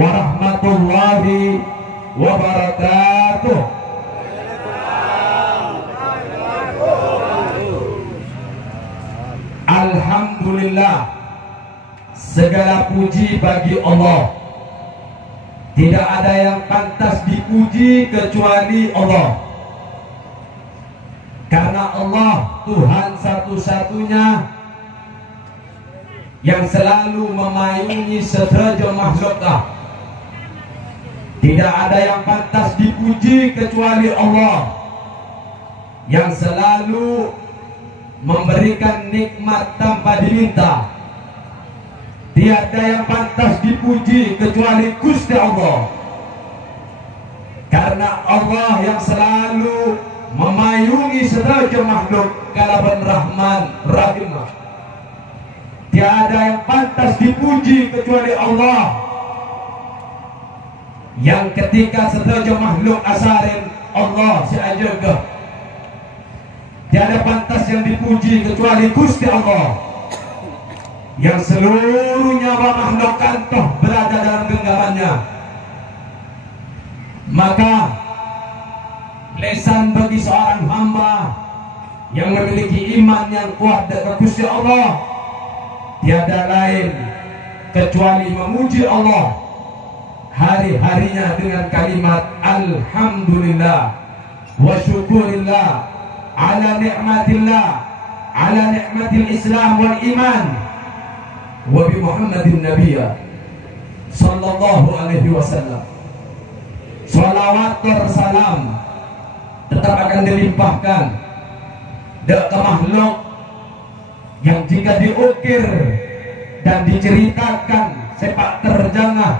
warahmatullahi wabarakatuh. Alhamdulillah, segala puji bagi Allah. Tidak ada yang pantas dipuji kecuali Allah. Karena Allah Tuhan satu-satunya yang selalu memayungi seterjun makhluknya. Tidak ada yang pantas dipuji kecuali Allah yang selalu memberikan nikmat tanpa diminta. Tiada yang pantas dipuji kecuali Gusti Allah, karena Allah yang selalu memayungi seterjun makhluk kalaban Rahman Rahim. Tiada yang pantas dipuji kecuali Allah yang ketika seterjun makhluk asarin Allah seajaga. Tiada pantas yang dipuji kecuali Gusti Allah yang seluruh nyawa makhluk kantoh berada dalam genggamannya. Maka lesan bagi seorang hamba yang memiliki iman yang kuat kepada Gusti Allah tiada lain kecuali memuji Allah hari-harinya dengan kalimat alhamdulillah wa syukurillah ala ni'matillah ala ni'matil Islam wal iman wa bi Muhammadin nabiyya sallallahu alaihi wasallam. Salawat dan salam tetap akan dilimpahkan ke makhluk yang jika diukir dan diceritakan sepak terjangnya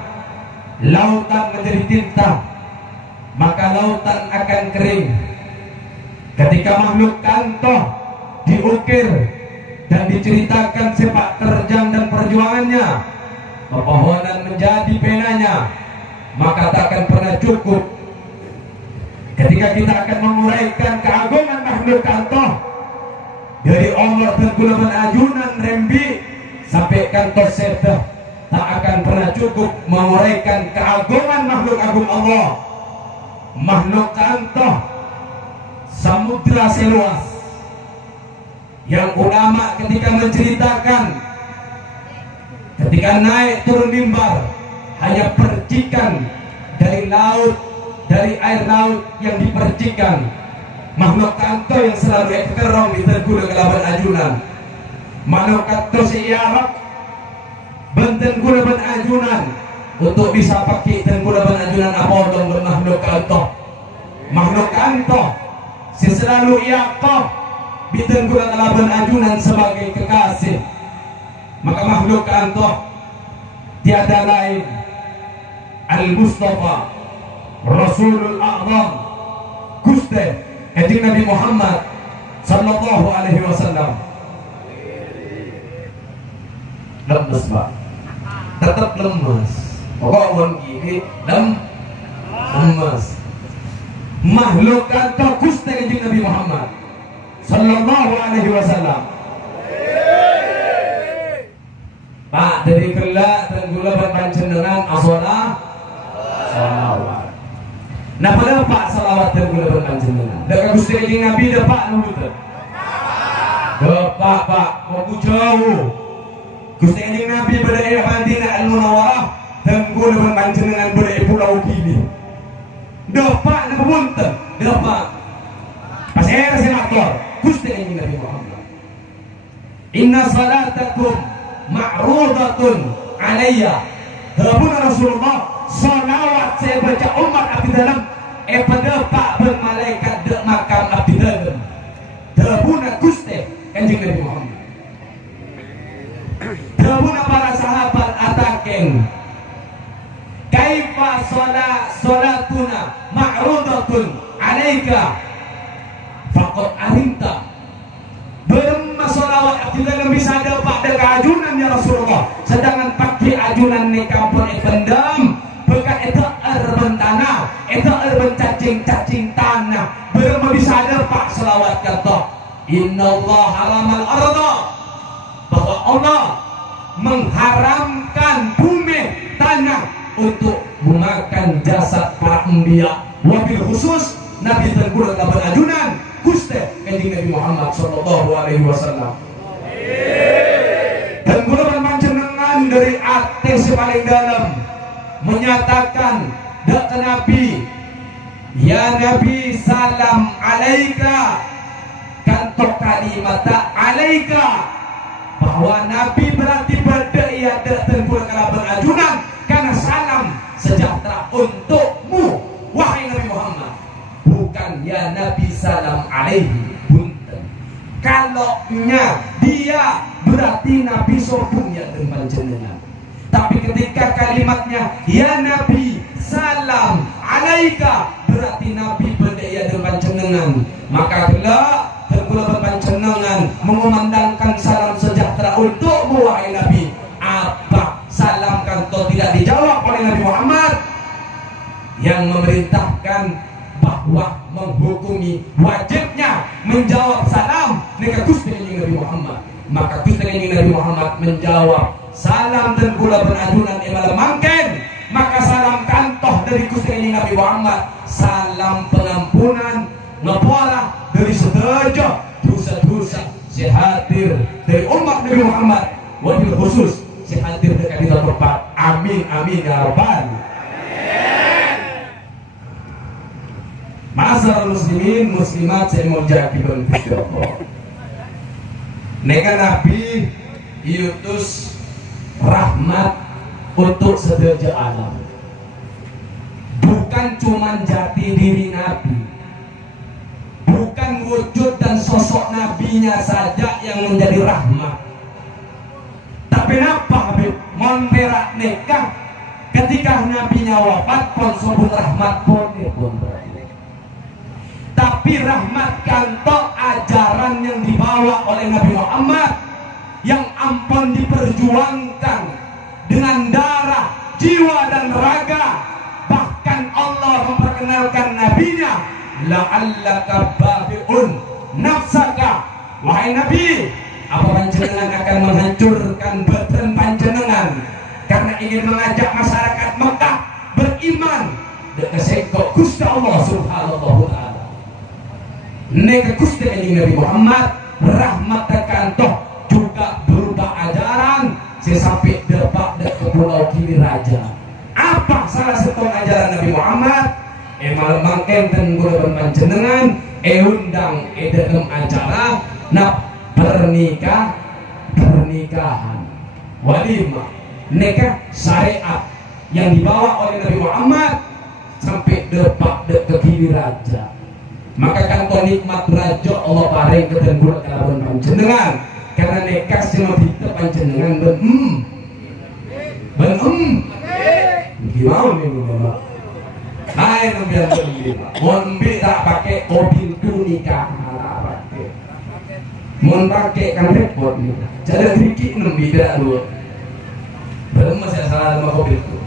lautan menjadi tinta, maka lautan akan kering. Ketika makhluk kantoh diukir dan diceritakan sepak terjang dan perjuangannya, pepohonan menjadi penanya, maka tak akan pernah cukup. Ketika kita akan menguraikan keagungan makhluk kantoh dari Omar dan Kulaban Ajunan Rembi sampai kantor Sedah, tak akan pernah cukup menguraikan keagungan makhluk agung Allah. Makhluk kantoh samudra seluas yang ulama ketika menceritakan, ketika naik turun mimbar hanya percikan dari laut, dari air laut yang dipercikan. Makhluk kanto yang selalu kerong di Tengku Kelaban Ajunan. Makhluk kanto siarap benten Kulaban Ajunan untuk bisa pakai Tengku Kelaban Ajunan apa dong bermakhluk kanto. Makhluk kanto si selalu iaqah di Tengku Kelaban Ajunan sebagai kekasih. Maka makhluk kanto tiada lain Al-Mustafa Rasulul A'zam Gusti Kanjeng Nabi Muhammad sallallahu alaihi wasallam. Lemes Pak, tetap lemes. Pokok gini lemes. Makhluk kanto Gusti Kanjeng Nabi Muhammad sallallahu alaihi wasallam. Pak dari kelak dan gula berpancendengan asolah salawat. Nah pada Pak salawat dan gula berpancendengan. Dekat Gusti Kanjeng Nabi depak nurut. Depak Pak, mau jauh. Gusti Kanjeng Nabi berada Madinah Al-Munawwarah dan gula berpancendengan berada Pulau Gili. Depak na pumunta, depak. Pasera senator Gusti Kanjeng Nabi Muhammad. Inna salatakum ma'rudatun alayya. Habuna Rasulullah salawat saya baca umat abdi dalam pada pak bermalaikat dek makam abdi dalam. Habuna Gusti Kanjeng Nabi Muhammad. Habuna para sahabat atakeng. Kaifa salatuna ma'rudatun alayka faqad arinta. Berma solawat abdi dalam bisa dapat dekat ajunan ya Rasulullah. Sedangkan pakai ajunan ni kampung pendam bekat itu erbentana, itu erbencacing tanah. Berma bisa dapat solawat kata Inna Allah haramal arda, bahwa Allah mengharamkan bumi tanah untuk memakan jasad para anbiya, wabil khusus Nabi Tengku laban ajunan Gusti Kanjeng Nabi Muhammad sallallahu alaihi wasallam. Dan kula panjenengan dari ati paling dalam menyatakan dak Nabi, ya Nabi salam alaika, kantor kalimata alaika, bahwa Nabi berarti pada ia dak Tengku laban ajunan karena salam sejahtera untukmu wahai Nabi Muhammad, bukan ya Nabi salam alaihi. Punten, kalau nya dia berarti Nabi sopunya dengan jenengan. Tapi ketika kalimatnya ya Nabi salam alaika, berarti Nabi berdaya dengan jenengan, maka kelak terkula panjenengan mengumandangkan salam sejahtera untukmu wahai Nabi. Apa salam kanto tidak dijawab oleh Nabi Muhammad yang memerintahkan bahwa menghukumi wajibnya menjawab salam nika Gusti Kanjeng Nabi Muhammad, maka Gusti Kanjeng Nabi Muhammad menjawab salam dan kula benajunan imal mangken, maka salam kantoh dari Gusti Kanjeng Nabi Muhammad salam pengampunan ngapura dari sedaya dosa-dosa sehadir dari umat Nabi Muhammad, wabil khusus sehadir dekat di tempat. Amin amin ya rabbal. Ma'asyiral muslimin muslimat saya mau jakibun Allah. Neka Nabi diutus rahmat untuk sedaya alam. Bukan cuma jati diri Nabi, bukan wujud dan sosok nabinya saja yang menjadi rahmat. Tapi apa Habib? Mon perak neka ketika nabinya wafat pun sebut rahmat pun tapi rahmat kanto ajaran yang dibawa oleh Nabi Muhammad yang ampun diperjuangkan dengan darah, jiwa dan raga. Bahkan Allah memperkenalkan nabinya, la'allaka babi'un nafsaka, wahai Nabi, apa panjenengan akan menghancurkan badan panjenengan karena ingin mengajak masyarakat Mekah beriman dengan sekok Gusti Allah subhanahu wa ta'ala. Neka Gusti Kanjeng Nabi Muhammad rahmat kantoh juga berupa ajaran sampai depak ke pulau Kini Raja. Apa salah satu ajaran Nabi Muhammad? Malam mangken dan gula panjenengan undang dalam acara pernikahan walimah neka syariat yang dibawa oleh Nabi Muhammad sampai depak ke Kini Raja. Maka kanto nikmat raja Allah paring ke dan buat kalaban panjenengan karena nekas cuma kita panjenengan gimana nih Bapak? Hai nembian beli, monbi tak pakai mobil tu nikah malah pakai, mon pakai kan repot nih. Jadi sedikit nembi tidak dulu, belum masih salah sama mobil tu,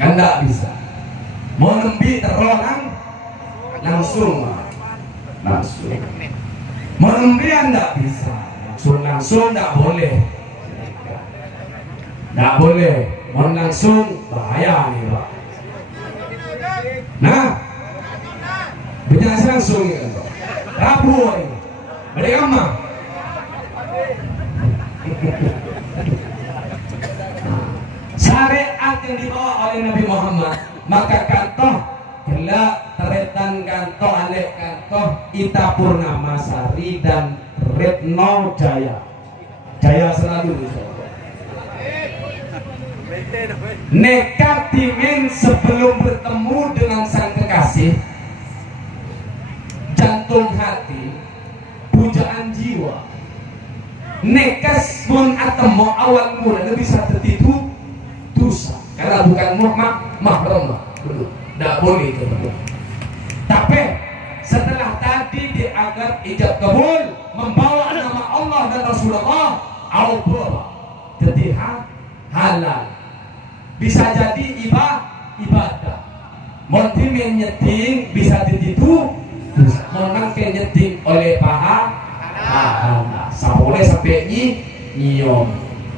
kan tak bisa. Mau nembi terorang langsung. Mengembian tidak bisa langsung tidak boleh, mau langsung bahaya nih Pak. Nah biasa langsung ya Rabu ini balik ama syariat yang dibawa oleh Nabi Muhammad, maka kantoh gelak teretan kantoh alek kantoh Ita Purnamasari dan Retno Jaya selalu nekat timin sebelum bertemu dengan sang kekasih, jantung hati, pujaan jiwa, nekas pun atau awal mula lebih satu itu dosa karena bukan mahram dulu. Tidak boleh itu. Tapi setelah tadi dianggap ijab kabul membawa nama Allah dan Rasulullah, Allah jadi halal, bisa jadi ibadah. Mau menyeting bisa jadi itu, mau nangke nyeting oleh pahala, boleh sampai nyiom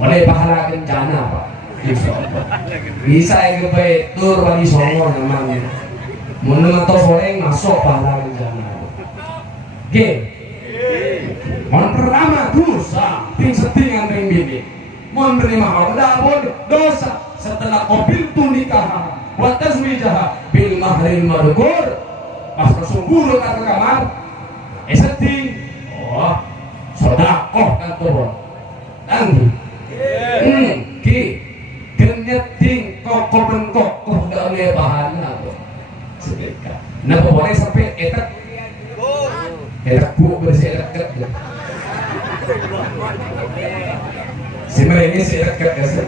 oleh pahala kencana Pak. Bisa yang kebaik tur wali songo namanya. Mau nonton sore masuk pahala rencana. Oke. Mohon pertama dosa, ting setingan ring bini. Mohon menerima Allah dosa setelah kobil tunikah, wa tazwijah bil mahril madkur. Pas kesungguh ke kamar, setting. Oh, sedekah kan turun. Tangguh. Ki genyeting kok bengkok kok ndak oleh bahana tuh. Sedekah. Nah, boleh sampai etak bu bersih etak. Sebenarnya si etak ya sih.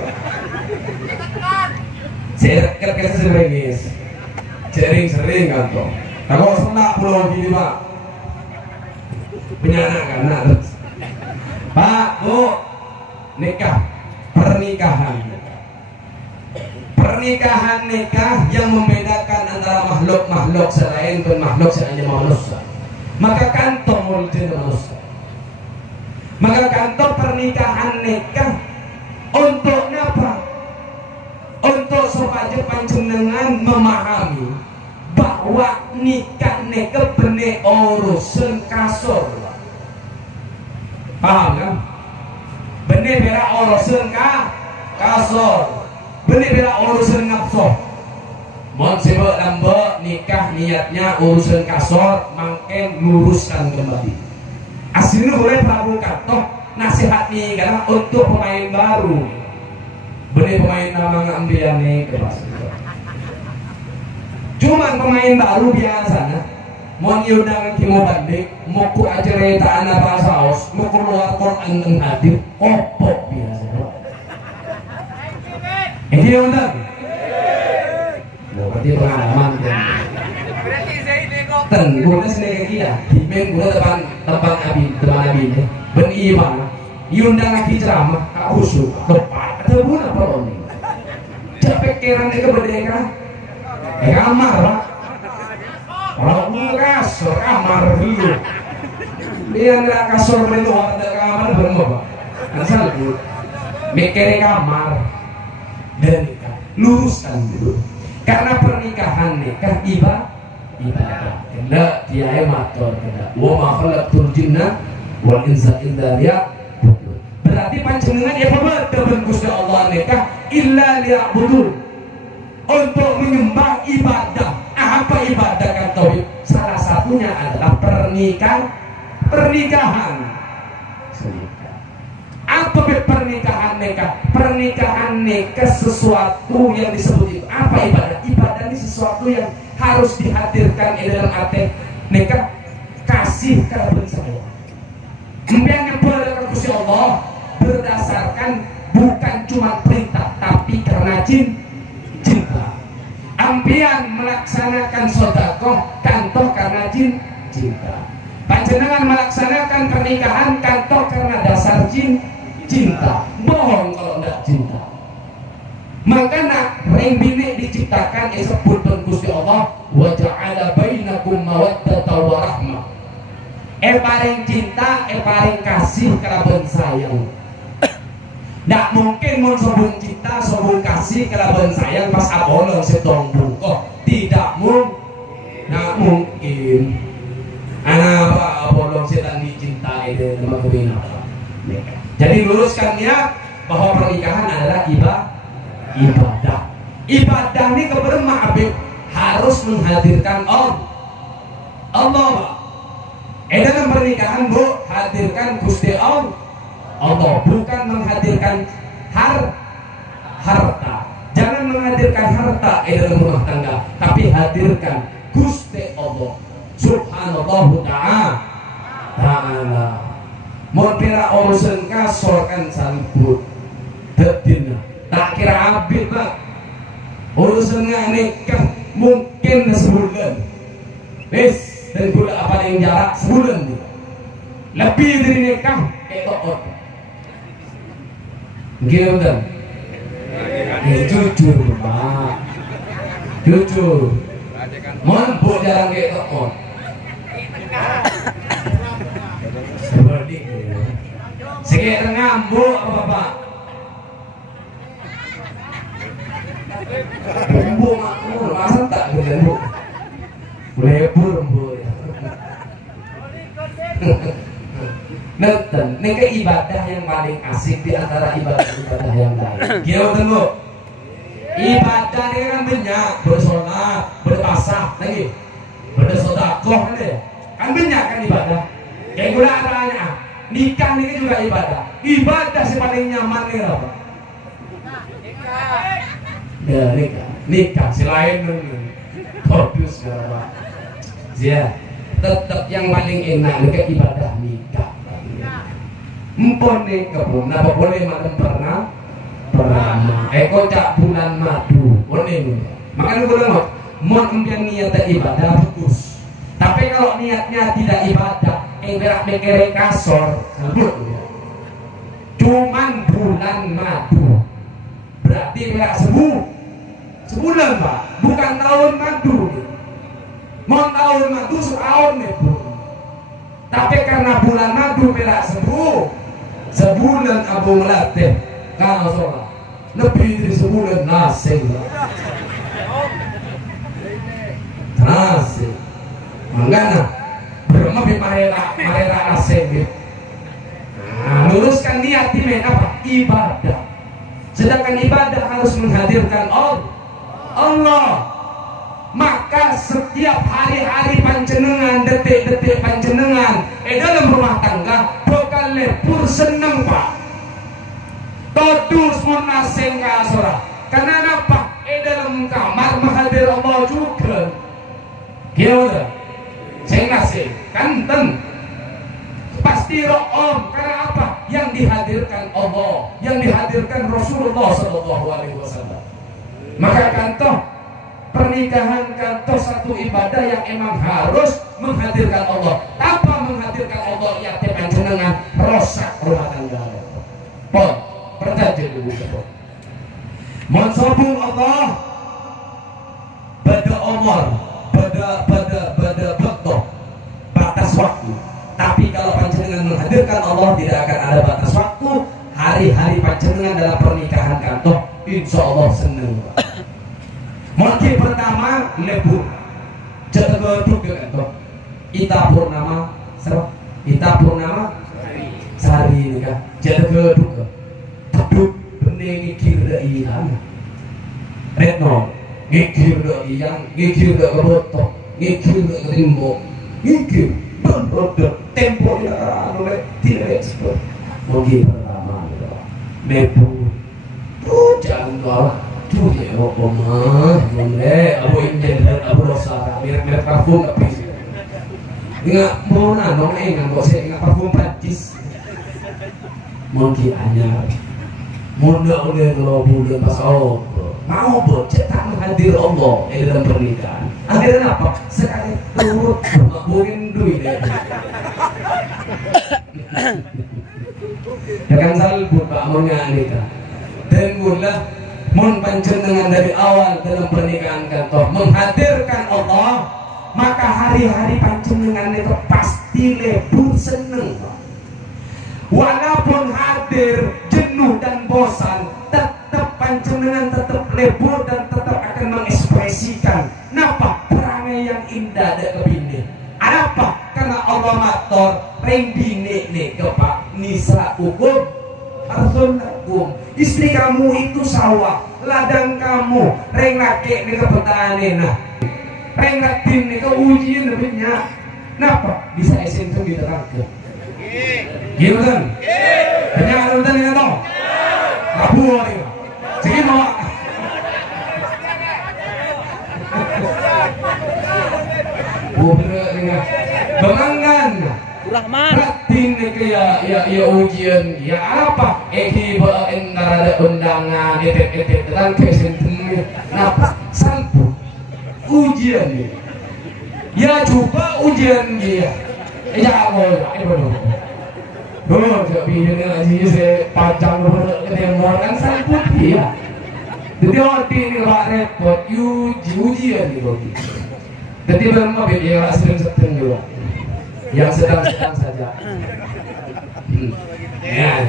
Si etak sebenarnya. Sering kan tuh. Kalau senak pulau gini pak, penyana kan, Pak Bu, nikah, pernikahan nikah yang membedakan antara makhluk selain dan makhluk selain manusia. Maka kantor murid manusia. Maka kantor pernikahan nikah untuk apa? Untuk supaya panjenengan memahami bahwa nikah bener urusan kasur. Paham kan? Bener bela urusan kasur. Bener bela urusan nafsu. Mohon sebut nambah nikah niatnya urusan kasur, makin luruskan kembali. Aslinya boleh Prabu Karto nasihat nih karena untuk pemain baru. Bener pemain nama ngambil nih kelas. Cuman pemain baru biasanya mau nyudang ki mau banding mau ku ajaran apa saus mau keluar Quran dan hadir kopok biasa. Ini undang. Berarti pengalaman kan. Tenggulnya sendiri kia. Himeng gula depan abi ini. Ben iman. Yundang lagi ceramah. Kausuk. Tepat. Terbun apa lo nih? Capek keran itu berdeka. Kamar pak. Kalau kasur kamar dulu. Dia nggak kasur dulu ada kamar berapa pak? Asal dulu. Mikirnya kamar dan nikah. Luruskan dulu. Karena pernikahan nikah ibadah. Kena dia matur kena. Wa ma khalaqtul jinna wal insa illa liya'budun. Berarti panjenengan ya bener demen Gusti Allah nikah illa liya'budun. Untuk menyembah ibadah. Apa ibadah kan tauhid? Salah satunya adalah pernikahan. Apa pernikahan nikah? Pernikahan nikah sesuatu yang disebut itu apa ibadah? Ibadah ini sesuatu yang harus dihadirkan di dalam hati nikah kasih kerabat saya. Yang berada Gusti Allah berdasarkan bukan cuma perintah tapi karena cinta. Ampian melaksanakan sedekah kantor karena cinta. Panjenengan melaksanakan pernikahan kantor karena dasar cinta. Bohong kalau tidak cinta. Makanya ring bini diciptakan disebutkan Gusti Allah wa ja'ala bainakum mawaddatan wa rahmah. Paling cinta, paling kasih kerabat sayang. Tidak mungkin mau sobun cinta, sobun kasih kerabat sayang pas abolong setong bungkoh. Tidak mungkin. Apa abolong setan dicintai dengan kebina. Jadi luruskan niat bahwa pernikahan adalah ibadah. Ibadah ini kepada Habib harus menghadirkan Allah. Dalam pernikahan bu hadirkan Gusti Allah, bukan menghadirkan harta. Jangan menghadirkan harta dalam rumah tangga, tapi hadirkan Gusti Allah Subhanallah ta'ala. Mau kira urusan kasor kan sambut dedina. Tak kira abid pak. Urusannya nikah mungkin sebulan. Dan gula apa yang jarak sebulan juga. Lebih dari nikah ketokot. Gitu kan? Jujur pak. Jujur. Mampu jarang ketokot. Seperti itu. Sekitar ngambuk apa pak? Rembu makmur, masa tak rembu. Lebur rembu. Nonton, ini ibadah yang paling asik di antara ibadah-ibadah yang lain. Gimana tunggu? Ibadah ini kan banyak, bersolat, berpasah, lagi bersodakoh kan banyak kan ibadah. Kayak gue tanya, nikah ini juga ibadah. Ibadah sih paling nyaman nih apa? Ya nikah selain kodus berapa? Ya, tetap yang paling enak dekat ibadah nikah. Empon nih kebun, apa boleh makan pernah? Kocak bulan madu, boleh. Makanya gue bilang, mau empian niat ibadah bagus. Tapi kalau niatnya tidak ibadah, berak mikir kasor, cuman bulan madu, berarti berak sebulan pak, bukan tahun madu. Mau tahun madu setahun nih bu. Tapi karena bulan madu berak sebulan abu melatih, kalau lebih dari sebulan nasi, Manggana bermain marera nasi. Luruskan niat ini apa? Ibadah. Sedangkan ibadah harus menghadirkan Allah. Maka setiap hari-hari panjenengan, detik-detik panjenengan dalam rumah tangga bukan lepur seneng pak. Todus munasing kasora. Karena apa? Dalam kamar menghadir Allah juga. Gimana? Saya ngasih kanten. Pasti ro'om. Karena apa? Yang dihadirkan Allah, yang dihadirkan Rasulullah SAW. Maka kantoh pernikahan kantoh satu ibadah yang emang harus menghadirkan Allah. Tanpa menghadirkan Allah ya panjenengan rosak rumah tangga. Pon, perjanjian dulu sepon. Monsobung Allah pada umur, pada betul batas waktu. Tapi kalau panjenengan menghadirkan Allah tidak akan ada batas waktu. Hari-hari panjenengan dalam pernikahan kantoh, insya Allah senang. Mungkin pertama lebur, jaga juga kantoh. Ita Purnama, siapa? Ita Purnama Sari ini kan, jaga juga. Duduk bening kira ilang. Retno, ngikir dah iyang, ngikir dah kerotok, ngikir dah kerimbo, ngikir. Bener tempo ya anu tidak ekspor. Mungkin pertama lebu. Jangan bawa. Tuh ya mah, boleh. Abu Injen dan Abu Rosa, merek parfum habis. Ingat mau nanong enggak kok saya ingat parfum Prancis. Mungkin anyar. Munda udah kalau bulan pas mau bercetak menghadir Allah dalam pernikahan. Akhirnya apa? Sekali turut ngaburin duit deh. Dengan salbut pak mengalihkan. Dan gula mon panjenengan dari awal dalam pernikahan kantor menghadirkan Allah, maka hari-hari panjenengan itu pasti lebur seneng. Walaupun hadir jenuh dan bosan, tetap panjenengan tetap lebur dan tetap akan mengekspresikan napa perangai yang indah ada kebini. Apa? Karena Allah mator reng bini nih kepak nisa hukum harsun hukum. Istri kamu itu sawah, ladang kamu reng laki nih ke petani nah. Reng latin nih ke ujian lebihnya. Napa? Bisa SMP diterangkan. Gimana? Banyak nonton ini toh? Kabur ini. Jadi mau Banganggan Ratin ya ujian ya apa ba entar ada undangan etep dan kesenteng napa sampu ujian ya coba ujian dia ya Allah jadi saya pajang ketemuan kan sampu dia jadi waktu ini gak repot ujian gitu. Jadi memang beda sering juga, yang sedang-sedang saja. Ya.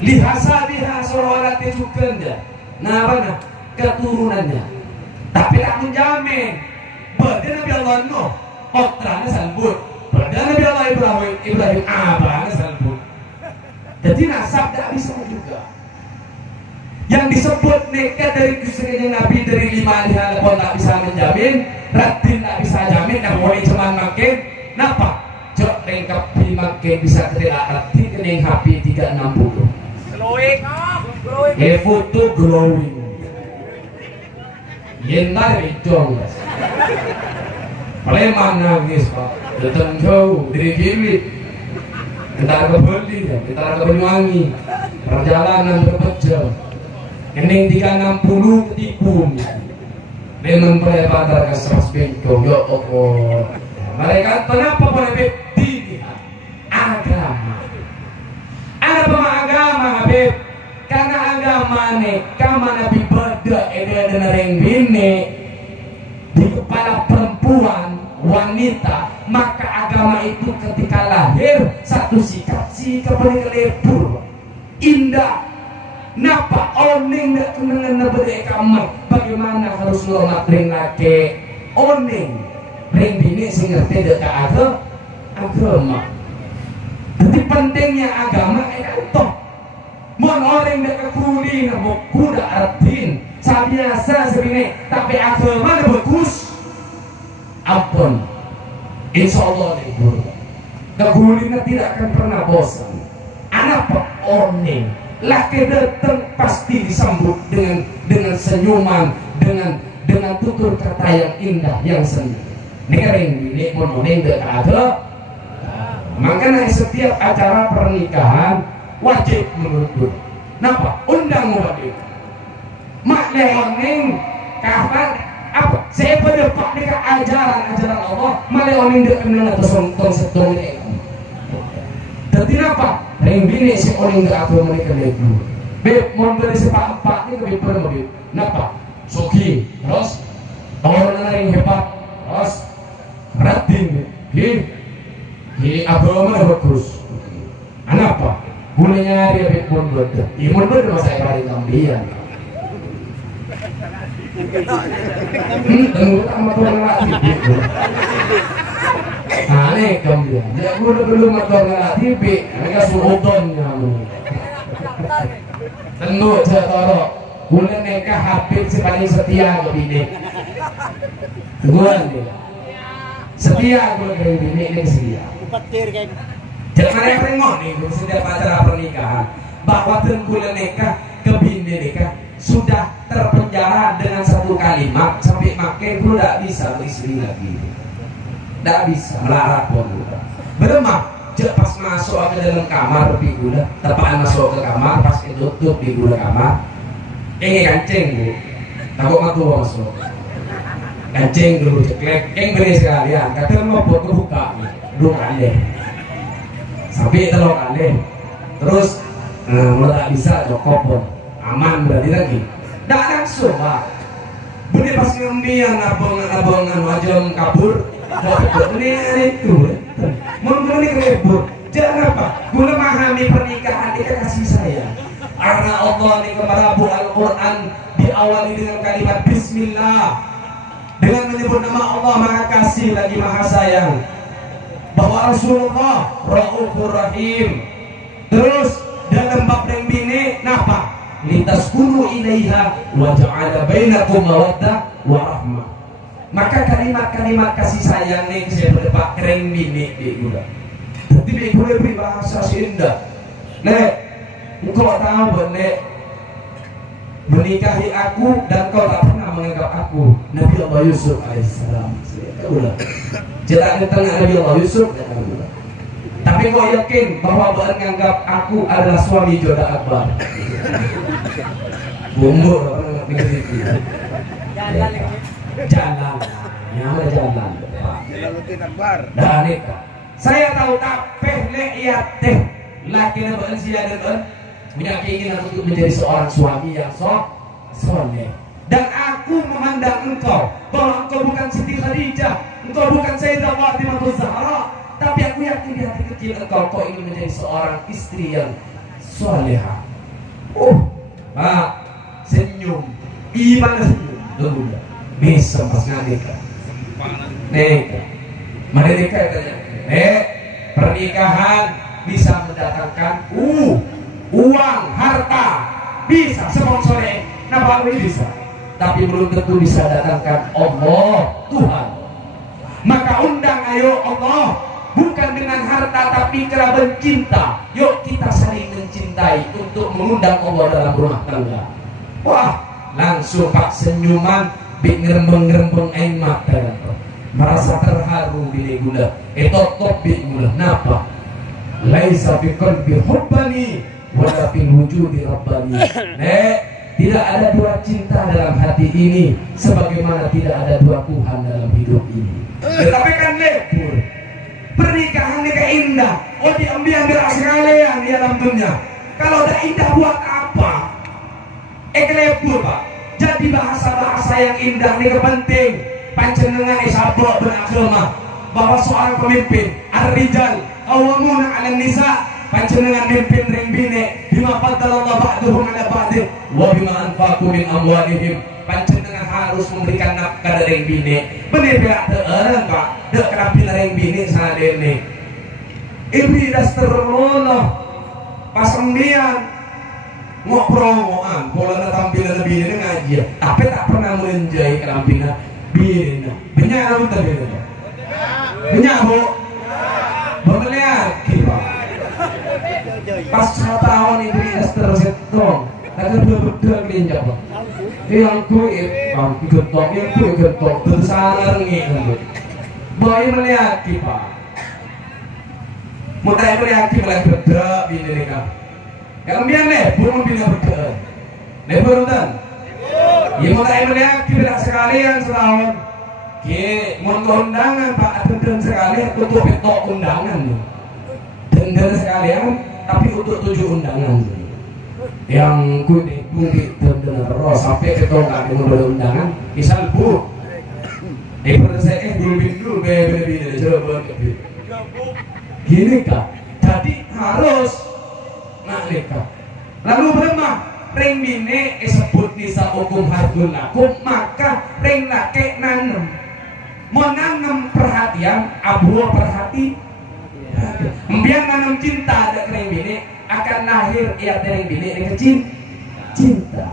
Lihasa orang juga ya. Nah, mana? keturunannya. Tapi aku jamin pada Nabi Allah Nuh otranya salbut, pada Nabi Allah Ibrahim abangnya salbut. Jadi nasab tidak bisa juga. Yang disebut nekat dari kesukaan Nabi dari 5 hal pun tak bisa menjamin, Ratin tak bisa jamin, dan boleh cuma makin. Napa? Jok lengkap makin bisa ketika Ratin kening HP 360. Glowing, foto glowing. Yentar hijau, Palembang nangis pak, datang jauh dari kiri. Kita ke Bali, kita ke Banyuwangi, perjalanan berapa Kening 360 ketipu. Memang pada ke Sosbengko, ya Allah. Mereka kenapa boleh dilihat agama? Apa agama Habib? Karena agama kama Nabi beda dan ring bini di kepala perempuan wanita, maka agama itu ketika lahir satu sikap paling lebur indah. Napa oning ndak kenangan beda kamar? Bagaimana harus ngormat ring laki oning ring bini sing ngerti dek agama. Jadi pentingnya agama toh. Mon orang dak kekuli nabok kuda artin sabiasa sebine tapi agama bagus. Ampun. Insyaallah libur. Kekulinya tidak akan pernah bosan. Anak oning laki datang pasti disambut dengan senyuman, dengan tutur kata yang indah, yang seni. Nering ini mononing dek ada. Makanya setiap acara pernikahan wajib menurut. Napa? Undang wajib. Mak leoning kapan apa? Saya pada pak dekat ajaran Allah, mak leoning dek kenal atau konsep ini. Jadi apa? Ring bini si oning dek aku mereka legu. Beb mau beri sepak ini lebih pernah beb. Napa? Suki, terus orang ring hebat, terus ratin, di agama bagus. Kenapa? Gulanya dia bepon betul. Imun betul masa ibadah kambian. Tunggu sama orang lagi. Aneh kambian. Dia gula belum motor lagi. Mereka suudonnya. Tunggu setoro. Gula mereka Habib paling setia ke bini. Tungguan dia. Setia gula ke bini ini setia. Jangan yang rengok nih setiap acara pernikahan bahwa tengkulan nikah ke bini nikah sudah terpenjara dengan satu kalimat sampai makin pun tidak bisa beristri lagi, tidak bisa melarat pun beremah. Pas masuk ke dalam kamar di gula tepat masuk ke kamar pas tutup di gula kamar ini kancing bu takut matu masuk kancing dulu ceklek beri sekalian kata mau buat kebuka dua kali sampai telur kali terus mulai bisa cokop aman berarti lagi tidak langsung pak benih pas ngembian abongan wajam kabur ini itu mau beli kebur jangan apa gula memahami pernikahan ini kasih sayang karena Allah ini kepada Al-Quran diawali dengan kalimat Bismillah dengan menyebut nama Allah maha kasih lagi maha sayang bahwa Rasulullah Raufur Rahim. Terus dalam bab yang bini napa? Litaskunu ilaiha wa ja'ala bainakum mawaddah wa rahmah. Maka kalimat-kalimat kasih sayang nih saya berdebat kering bini di gula. Tapi di gula beri bahasa indah. Nek, engkau tahu benek menikahi aku dan kau tak pernah menganggap aku Nabi Allah Yusuf alaihissalam. Ulah. Jelas tentang Nabi Allah Yusuf. Tapi kau yakin bahwa menganggap aku adalah suami jodoh akbar. Bumbur jalan, nyamar jalan. Dan itu saya tahu tak pehlek ia teh laki yang berusia dan punya keinginan untuk menjadi seorang suami yang soleh. Dan aku memandang engkau bahwa engkau bukan Siti Khadijah, engkau bukan Sayyidah Fatimah Zahra, tapi aku yakin di hati kecil engkau ingin menjadi seorang istri yang solehah. Pak, senyum. iman dulu bisa pas ngadika neka mereka katanya pernikahan bisa mendatangkan uang harta bisa sponsornya nah bisa tapi belum tentu bisa datangkan Allah Tuhan. Maka undang ayo Allah bukan dengan harta tapi karena cinta. Yuk kita saling mencintai untuk mengundang Allah dalam rumah tangga. Wah langsung pak senyuman bik ngerembeng-ngerembeng air mata merasa terharu bini gula top bik gula napa laisa bi qalbi hubbani wala fil wujudi rabbani. Tidak ada dua cinta dalam hati ini sebagaimana tidak ada dua Tuhan dalam hidup ini. Tetapi kan lebur pernikahan ini kayak indah. Oh diambil sekalian di dalam dunia. Kalau udah indah buat apa? Lebur pak. Jadi bahasa-bahasa yang indah ini penting. Panjenengan isabok beragama bahwa seorang pemimpin ar-rijal qawwamuna 'alan nisa. Panjenengan mimpin ring bine bima faddalallahu ba'dhum 'ala ba'dhin wa bima anfaqu min amwalihim. Panjenengan harus memberikan nafkah dari ring bine. Bener berak teueun Pak. Dek kerapi ring bine sadene. Ibu das terlono pas embian ngopromoan pola tampil lebih bine ngaji. Tapi tak pernah menjai kerampina bine. Benyak lu tadi. Benyak Bu. Bemeliat Pak. Pas 1 tahun itu terus itu ada beda kelinjak yang kuit getok yang kuit getok bersama ngin boy melihat Pak mau tanya melihat mulai beda bini mereka yang biar belum bina beda lebur dan ya mau tanya melihat tidak sekalian setahun mau undangan Pak ada sekali tutup itu undangan dan sekalian tapi untuk 7 undangan yang kuning bukit benar sampai ketongkak dengan undangan misal Bu daripada saya dulu bebe coba gini kak jadi harus naklikah lalu beremah ring bine sebut nisa hukum hargun lakum maka ring laki nanem mau nanem perhatian abu perhati biar nanam cinta ada kering bini akan lahir ia kering bini dengan cinta.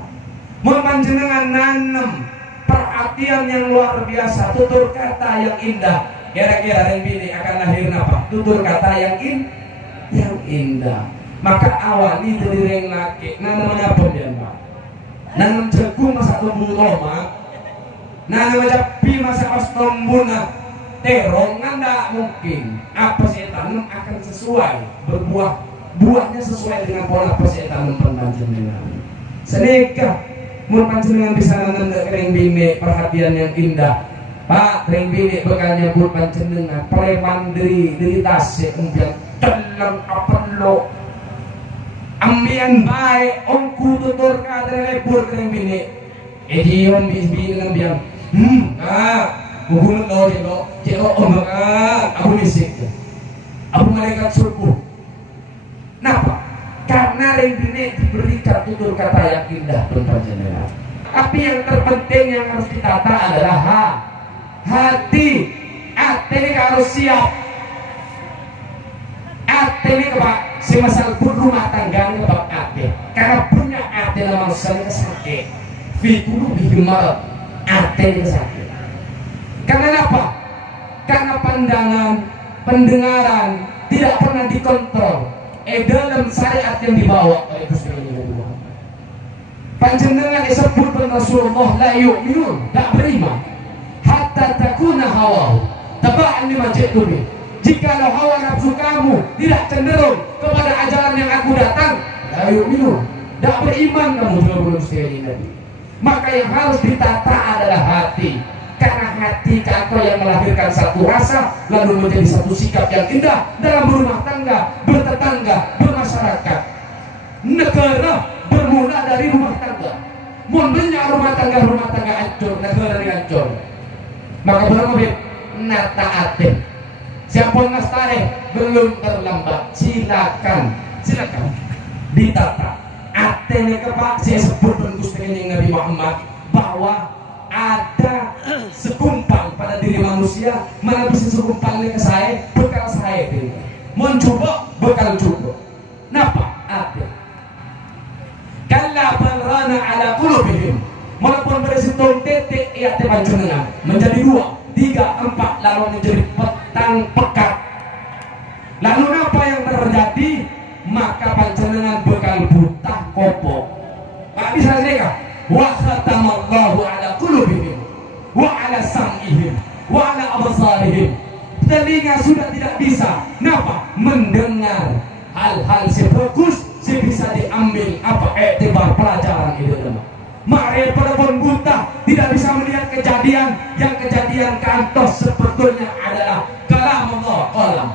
Mau panjenengan nanam perhatian yang luar biasa, tutur kata yang indah. Kira-kira kering bini akan lahir apa? Tutur kata yang indah. Maka awali dari ring laki nanam apa dia Pak? Nanam jagung masa tumbuh tomat, nanam cabai masa pas tombuna. Terongan tidak mungkin apa saya tanam akan sesuai berbuah buahnya sesuai dengan pola apa saya tanam panjenengan. Sedekah mun panjenengan bisa nanam ring bini perhatian yang indah Pak ring bini bekalnya buat panjenengan preman dari tasik kemudian telan apa lo ambian baik ongku tutur kata lebur ring bini ediom bini ngambian Bukan lo celo aku misik, aku malaikat subuh. Kenapa? Karena ring bini diberikan tutur kata yang indah panjenengan. Tapi yang terpenting yang harus ditata adalah hati. Hati ini harus siap. Hati ini Pak, si masal pun rumah tangga ini Pak hati. Karena punya hati dalam manusia sakit. Fikulu bihimar hati ini sakit. Karena apa? Karena pandangan, pendengaran tidak pernah dikontrol. Dalam syariat yang dibawa oleh Gusti Allah. Panjenengan disebut Rasulullah la yu'minun, tak beriman. Hatta takuna hawa, taba'an lima ji'tubi. Jikalau hawa nafsu kamu tidak cenderung kepada ajaran yang aku datang, la yu'minun, tak beriman kamu sebelum Gusti Allah. Maka yang harus ditata adalah hati. Karena hati kata yang melahirkan satu rasa lalu menjadi satu sikap yang indah dalam berumah tangga, bertetangga, bermasyarakat. Negara bermula dari rumah tangga. Munculnya rumah tangga hancur, negara hancur. Maka berapa nata atin. Siapa nastare belum terlambat. Silakan ditata. Atene kepak saya sebut Gusti Nabi Muhammad bahwa ada segumpal pada diri manusia, mana bisa segumpalnya ke saya, bekal saya ini. Mau coba, bekal coba. Napa? Ada. Kalla balrana ala qulubihim. Walaupun berisitung titik ia panjenengan menjadi 2, 3, 4, lalu menjadi petang pekat. Lalu apa yang terjadi? Maka panjenengan bekal buta kopok. Pak bisa saya wa khatamallahu ala qulubihim wa ala sam'ihim wa ala absarihim. Telinga sudah tidak bisa napa mendengar hal-hal sebagus bisa diambil apa iktibar pelajaran itu teman. Mereka pun buta tidak bisa melihat kejadian yang kejadian kantos sebetulnya adalah kalam Allah, kalam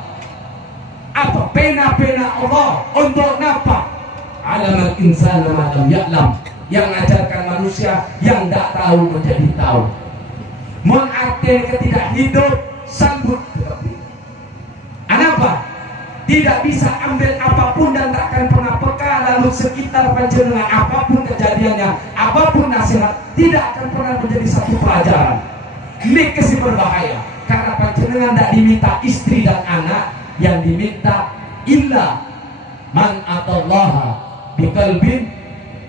apa pena-pena Allah untuk napa alamat insan malam ya'lam, yang mengajarkan manusia yang tidak tahu menjadi tahu. Mon arti ketidak hidup sambut tetapi apa? Tidak bisa ambil apapun dan tak akan pernah peka lalu sekitar panjenengan apapun kejadiannya, apapun nasihat tidak akan pernah menjadi satu pelajaran. Ini kesih berbahaya karena panjenengan tidak diminta istri dan anak, yang diminta illa man atallaha biqalbin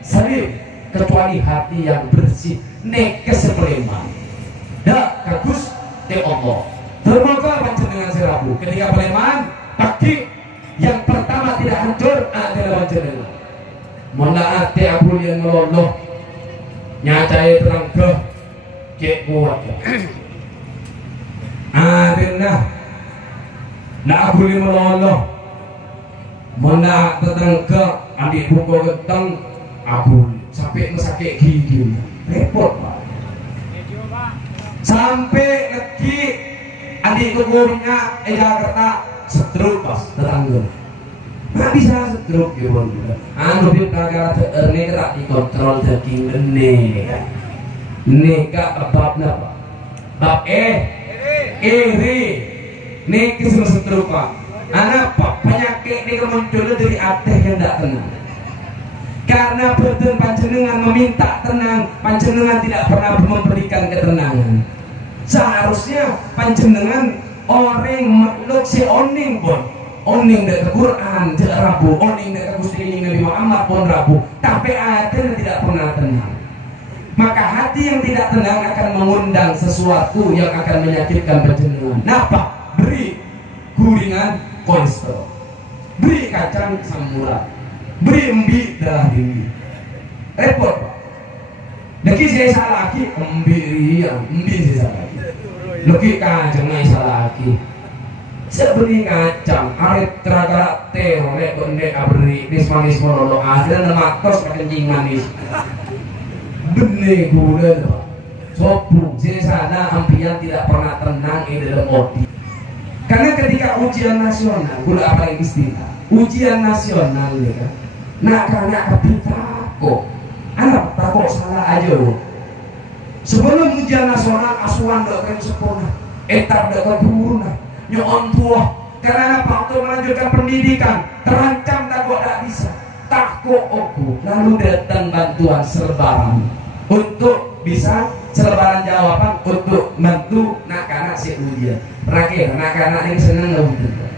salim, kecuali hati yang bersih. Nek kesepeleman dak kagus te Allah termoga panjenengan serabu ketika peleman pagi yang pertama tidak hancur adalah panjenengan mula ate abul yang meloloh nyacai terang ke cek kuat adena nak abul yang meloloh mula terang ke adik buku getang abul sampai mesakit gigi repot Pak. Sampai lagi adik gugurnya Jakarta stroke pas tetangga nggak bisa stroke gitu anu di negara ini tak dikontrol daging ini kak babnya Pak bab iri ini kisah stroke Pak anak Pak penyakit ini kemunculan dari ateh yang tidak tenang. Karena betul panjenengan meminta tenang, panjenengan tidak pernah memberikan ketenangan. Seharusnya panjenengan orang makhluk si oning pun, oning dari Quran tidak rabu, oning dari Gusti Nabi Muhammad pun rabu, tapi hati tidak pernah tenang. Maka hati yang tidak tenang akan mengundang sesuatu yang akan menyakitkan panjenengan. Napa? Beri guringan kolesterol, beri kacang samurai, beri embi darah tinggi, repot Pak. Lagi saya salah lagi, embi saya salah lagi. Lagi kacang saya salah lagi. Seberi kacang, arit teraga teh, oleh bende abri, manis monolog, ada nama tos kencing manis. Benih gula Pak, sopu. Saya sana ampian tidak pernah tenang di dalam odi. Karena ketika ujian nasional, gula apa yang istilah? Ujian nasional ya kan. Nah karena api takut, anak takut salah aja loh. Sebelum ujian nasional asuhan dokter sekolah, etar dokter guru nah, nyon tua. Karena apa? Untuk melanjutkan pendidikan terancam takut tak bisa, takut aku. Lalu datang bantuan selebaran untuk bisa selebaran jawaban untuk bantu nak anak si ujian. Terakhir, nak anak yang seneng nggak betul.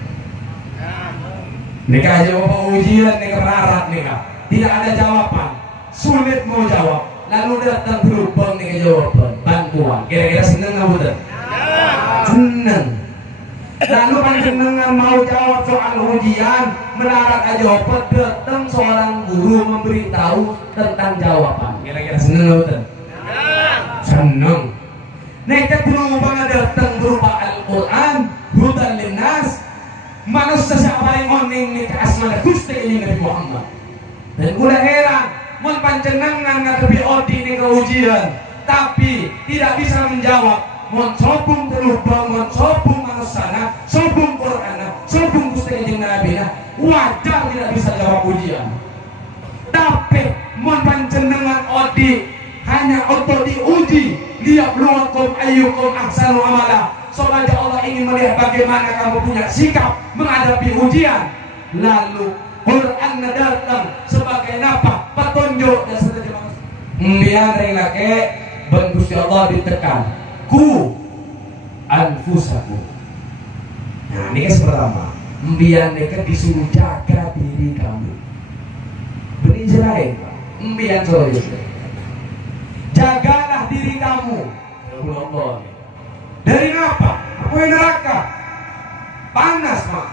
Nikah jawab ujian, nikah melarat nikah. Tidak ada jawaban, sulit mau jawab. Lalu datang berubah nikah jawaban, bantuan. Kira-kira seneng nggak betul? Seneng. Lalu panjenengan mau jawab soal ujian, melarat aja jawaban, datang seorang guru memberitahu tentang jawaban. Kira-kira seneng nggak betul? Seneng. Nikah berubah datang berupa Al-Quran, hudan linnas. Manusia siapa yang oning ni ke asmana Gusti ini Nabi Muhammad. Dan udah heran, mun panjenengan ngadepi odi ni ke ujian, tapi tidak bisa menjawab. Mun sobung berubah, mun sobung manusia, sobung Quran, sobung Gusti ini Nabi, wajar tidak bisa jawab ujian. Tapi mun panjenengan odi hanya untuk diuji, lihat luakum ayyukum ahsanu amala. Soalnya Allah ingin melihat bagaimana kamu punya sikap menghadapi ujian. Lalu Quran datang sebagai apa? Petunjuk dan seterusnya. Biar laki ben Gusti Allah ditekan ku anfusakum. Nah ini kan pertama mbian mereka disuruh jaga diri kamu. Beri jelain Pak mbian soalnya jagalah diri kamu. Ya Allah. Dari apa? Apa neraka? Panas Pak.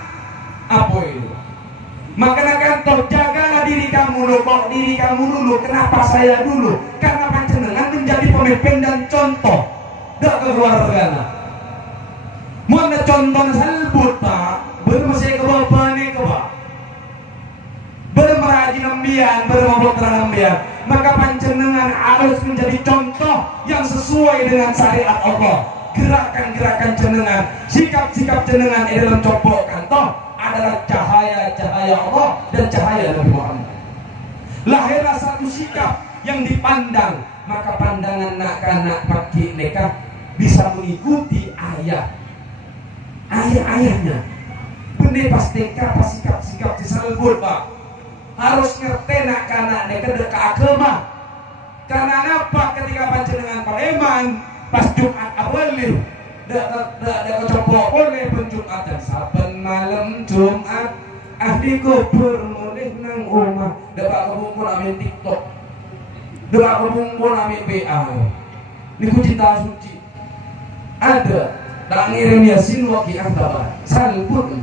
Apa itu? Makanya kantor jagalah diri kamu dulu. Kok diri kamu dulu? Kenapa saya dulu? Karena panjenengan menjadi pemimpin dan contoh. Dak keluarga. Mana contoh salbut Pak? Bermasih ke bawah ni ke Pak? Bermerajin ambian, bermabuk terang ambian. Maka panjenengan harus menjadi contoh yang sesuai dengan syariat Allah. Gerakan-gerakan jenengan, sikap-sikap jenengan di dalam copok kantor adalah cahaya-cahaya Allah dan cahaya Nabi Muhammad. Lahirlah satu sikap yang dipandang, maka pandangan anak-anak pagi mereka bisa mengikuti ayat-ayatnya. Benih pasti apa sikap-sikap disalbut Pak. Harus ngerti anak-anak mereka dekat agama. Karena apa? Ketika panjenengan pareman pas Jumat awalil dak kecopok boleh pun Jumat dan saben malam Jumat ahli kubur mulih nang omah dak kumpul amin TikTok dak kumpul amin PA niku cinta suci ada tak ngirim Yasin waqi'ah tabar salbut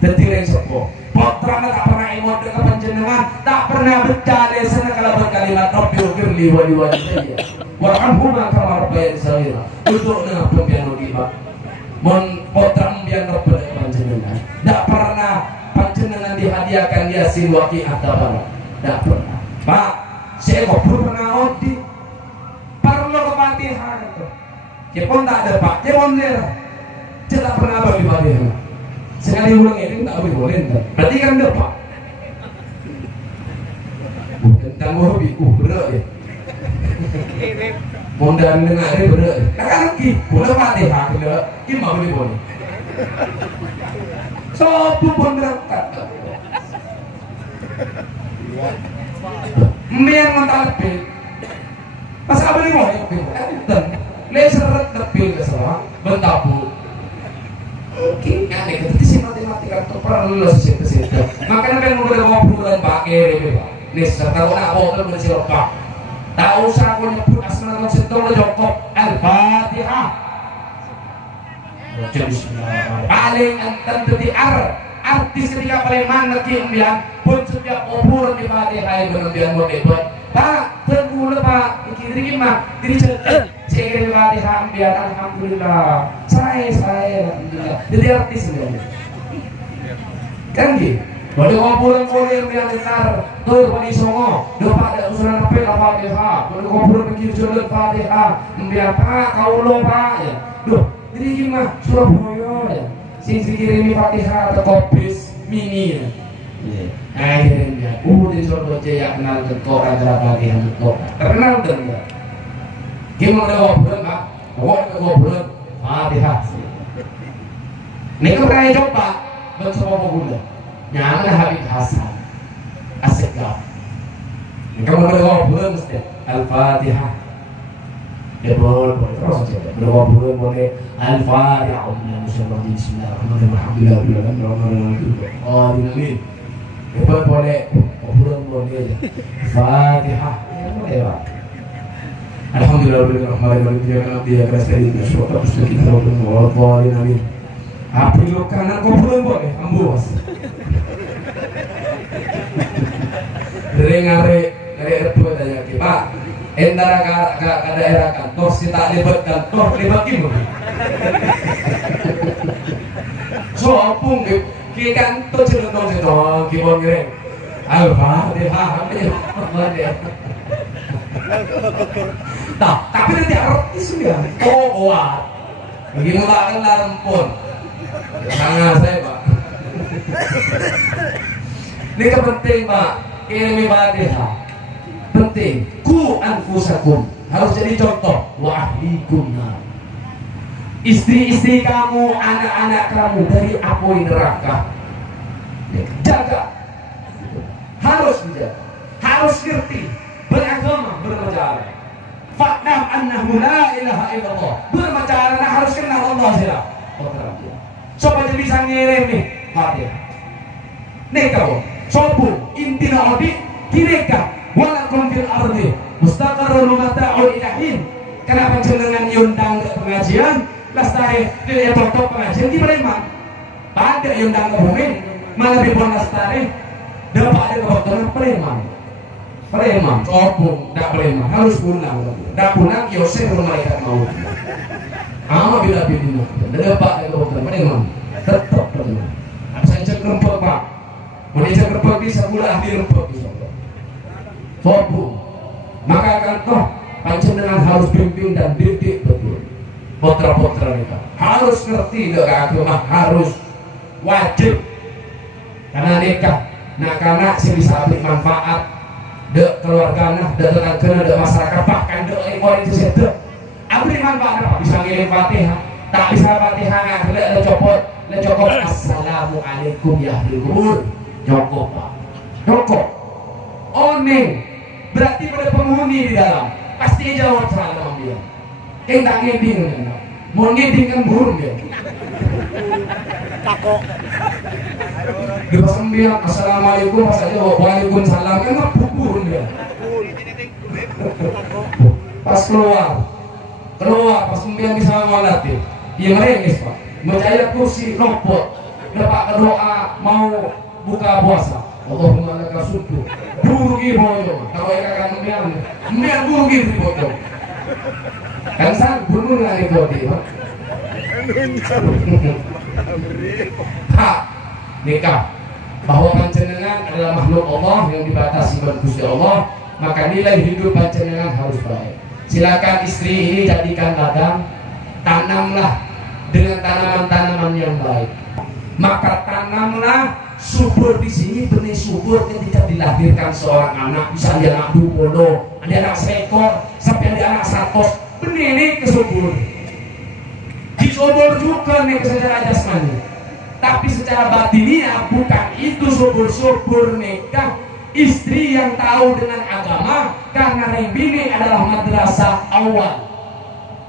dadi resoko potrana tak pernah imod ke panjenengan tak pernah bercanda sana kalau berkalimat Rabbil firli wa liwalidayya warhamhuma kama rabbayani shaghira untuk dengan pembian Pak mon potra pembian Rabbul panjenengan tak pernah panjenengan dihadiahkan Yasin waqi'ah tabar tak pernah Pak saya kok pernah odi perlu kepatihan kepon tak ada Pak kepon ler tidak pernah bagi Fatihah sekali ulang ini tak boleh berarti kan ada Pak tentang hobi bener ya mondar dengar dia bener kan lagi boleh Fatihah bener gimana boleh so pun berangkat yang mental lebih pas apa nih mau dan laser lebih ke sana bentabu oke ada ketika matematika itu perlu situ makanya kan mulai ngobrolan pakai ini Pak Nisa kalau nak botel bersih lepak tak usah aku nyebut asma dan sentong Joko Al-Fatihah paling tentu di artis ketika Palembang lagi ambian pun setiap obrolan di Fatihah yang ambian mau debat Pak tergula Pak kiri mah diri saya kira Fatihah ambian alhamdulillah saya alhamdulillah jadi artis sebenarnya kan gitu pada ngobrolan yang besar tuh pada songo dapat ada usulan apa Al-Fatihah pada ngobrolan begini jalan Fatihah ambian Pak kaulo Pak ya loh jadi gimana Surabaya ya sing dikirimi Fatihah atau kopis mini ya akhirnya di Surabaya ya kenal kok antara Fatihah kok kenal dan enggak gimana ngobrolan Pak ngobrolan Fatihah ini kan kayak coba mencoba gula nyala Habib Hasan Asegaf kamu ngobrolan mesti Al-Fatihah ya boleh terus aja ngobrolan boleh Al-Fatihah Bismillahirrahmanirrahim boleh ngobrolan boleh Fatihah boleh Pak Alhamdulillah api lo kanan ngobrolan boleh ambos dari ngare rebu tanya Pak endara ke daerah kantor si tak libat kantor libat gimana so apung ke kantor cerita gimana ngereng Al-Fatihah nah tapi nanti artis sudah kuat begini tak kenal pun sangat saya Pak ini penting Pak ilmi Fatihah penting ku anfusakum harus jadi contoh wa ahlikum istri-istri kamu anak-anak kamu dari api neraka jaga harus menjaga harus ngerti beragama berbicara Fa'lam annahu la ilaha illallah. Berbicara harus kenal Allah sila. Supaya bisa ngirim nih Fatihah. Neka sopo intina odi kineka walakum fil ardi mustaqarrun mata'un ilahin. Kenapa jenengan yundang ke pengajian lestari dia tonton pengajian di Palembang pada yundang ke bumi malah di lestari dapat ada kebetulan Palembang sopo tidak Palembang harus punang tidak punang Yosef malaikat mau ama bila bidina dapat ada kebetulan Palembang tetap Palembang saya cek rempok pak mau cek rempok bisa pula ahli rempok sopo maka akan toh panjenengan harus bimbing dan didik betul putra-putra kita harus ngerti dek agama harus wajib karena nikah nak anak sih bisa ambil manfaat dek keluarga nah dek tetangga dek masyarakat bahkan dek ekor itu sedek ambil manfaat apa bisa ngirim Fatihah tak bisa Fatihah nggak ada copot assalamualaikum ya libur cokop pak cokop oning berarti pada penghuni di dalam pasti jawab salah dia. Yang tak ngeding kan? Mau ngeding kan burung dia. Takok. Di pas sembilan assalamualaikum pas aja waalaikumsalam kan mah burung dia. Pas keluar pas sembilan bisa ngolati. Iya merengis pak. Mencari kursi lopot. Dapat doa mau buka puasa. Allahumma laka syukur. Burugi boyo. Kalau ikan membiar burugi boyo. Kan sang bunuh nggak itu dia. Hak nikah bahwa panjenengan adalah makhluk Allah yang dibatasi oleh Gusti Allah, maka nilai hidup panjenengan harus baik. Silakan istri ini jadikan ladang, tanamlah dengan tanaman-tanaman yang baik. Maka tanamlah subur di sini benih subur ketika dilahirkan seorang anak bisa dia anak 20, dia anak seekor sampai dia anak 100 benih ini kesubur disubur juga nih secara jasmani tapi secara batiniah bukan itu subur nikah istri yang tahu dengan agama karena rembini adalah madrasah awal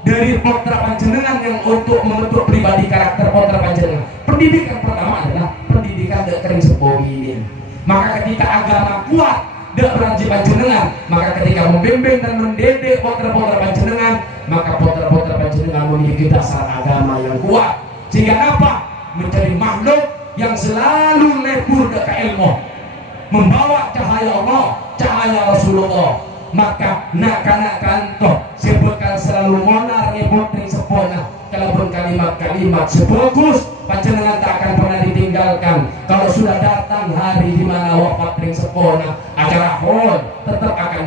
dari putra panjenengan yang untuk membentuk pribadi karakter putra panjenengan. Pendidikan pertama adalah pendidikan dek kering sepowi ini. Maka ketika agama kuat dek beranji panjenengan, maka ketika membimbing dan mendidik putra-putra panjenengan, maka putra-putra panjenengan memiliki dasar agama yang kuat. Sehingga apa? Menjadi makhluk yang selalu lebur dek ilmu, membawa cahaya Allah, cahaya Rasulullah. Maka nak kanak kantoh sebutkan selalu monar putri sepona kalaupun kalimat-kalimat sebagus panjenengan tak akan pernah ditinggalkan. Kalau sudah datang hari di mana wafat ring sepona acara hol tetap akan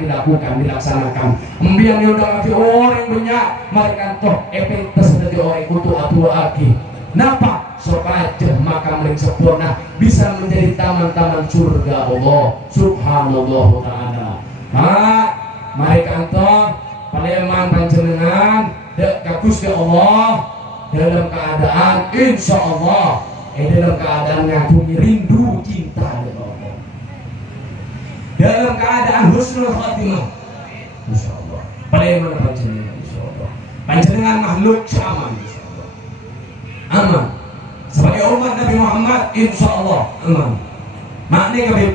dilaksanakan. Membiang diundang lagi orang banyak mereka toh efek tersedih orang kutu atu lagi. Napa sopaja maka ring sepona bisa menjadi taman-taman surga Allah subhanallah ta'ala. Mari kantor Palembang panjenengan dek kagus ya Allah dalam keadaan insya Allah dalam keadaan ngagumi rindu cinta ya Allah dalam keadaan husnul khatimah insya Allah Palembang panjenengan insya Allah panjenengan makhluk aman insya Allah aman sebagai umat Nabi Muhammad insya Allah aman. Maknanya kami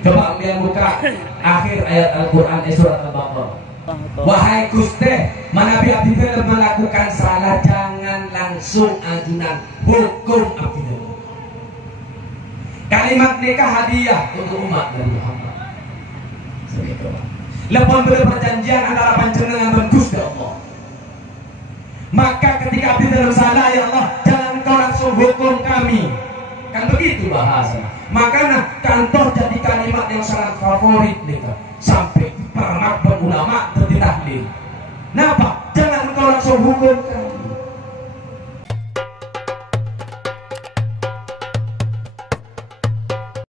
coba yang buka akhir ayat Al-Quran surat Al-Baqarah. Wahai Gusti, manabi abdi melakukan salah jangan langsung ajunan hukum abdi. Kalimat nikah hadiah untuk umat Nabi Muhammad. Lepas perjanjian antara panjenengan dan Gusti Allah. Maka ketika abdi dalam salah ya Allah, jangan kau langsung hukum kami. Kan begitu bahasa. Makanya kantor jadi kalimat yang sangat favorit nikah sampai para makhluk ulama tertahlil. Kenapa? Jangan kau langsung hukum